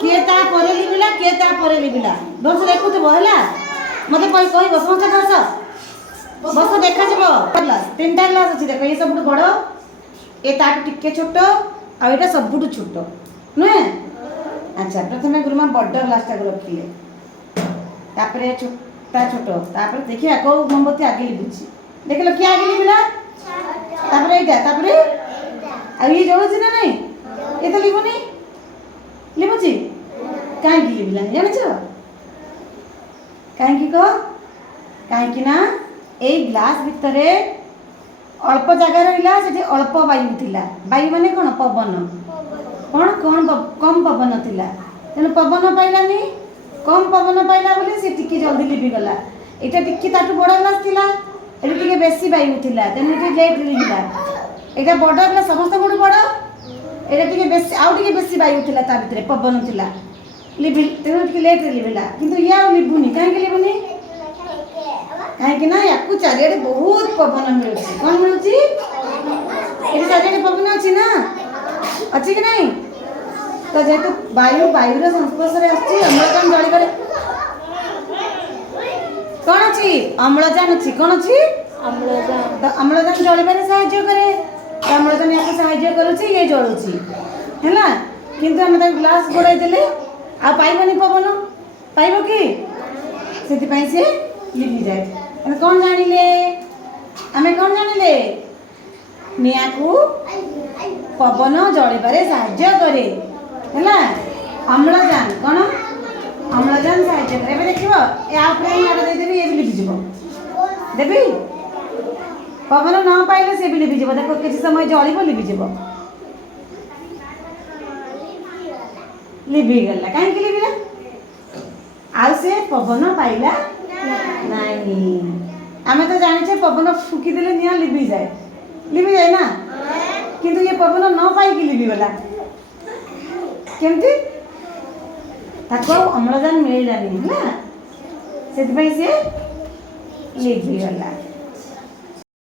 किए ता परे लिबिला किए ता परे लिबिला बस देखुथबो हैला मते कहबो समस्त बस देखा जब क्लास 3टा क्लास अच्छी देख ये सब बड़ ये ताठ टिके छोट आटा सब छोट नुहे। अच्छा प्रथम गुरुमा बड़ ग्लासटा को रखिए छोटा छोट देखिए कौ मोमबत्ती आगे लिभुची देख लो किए आगे लिभिला ये जलुची ना नहीं ये तो लिभुनी लिभुची कहीं लिभिलानी जान कहीं कहीं ना ए ग्लास भितर अल्प जगह रहा से अल्प वायु थिला वायु माने कौन पवन कौन कौन कम पवन थिला तेणु पवन पाइलानी कम पवन पाइला बोली से टिके जल्दी लिभिगला यहाँ टिके ताठू बड़ ग्लास थिला ये टिके बेसी वायु थिला तेणु ये लेट लिभिला यहाँ बड़ ग्लास समस्त बड़ बड़ यहाँ टिके बेसी आउ टिके बेसी वायु थिला ता भितर पवन थिला लिभि तेणु टिके लेट लिभिला किंतु ये आ लिभुनी कहीं लिभुनी कहीं ना या चारिड़े बहुत पवन मिलूँ कौन मिलूँ ये चारिड़े पवन अच्छी ना अच्छी कि नहीं तो जेहेतु वायु वायुर संस्पर्श अम्लजान जल कौन अच्छी अम्लजान अच्छी कौन अच्छी अम्लजान जलबार साहाय्य करे अम्लजान या साहाय्य करुच्ची ये जलुची है किंतु आम ग्लास गोड़ाई देले आ पाइबनी पवन पाइब कि से लिभि जाए कौन जानिले आमे कौन जानिले निया को पवन जलबारे साहाय्य करे है अम्लजान कौन अम्लजान साहाय्य करे एबे देखिबो या ऊपर मार दे देबी ये भी लिभि जिवो देबी पवन न पाइले से भी लिभि जिवो देखो किछि समय जलिबो लिभि जिवो लिभि गला काहे कि लिभिला आ से पवन पाइला नहीं आमे तो जाने पवन फुकी देले निया लिभि जाए ना किंतु ये पवन न पाई कि लिभि गला केमती ताको अम्लजान मिललानी है से लिभि गला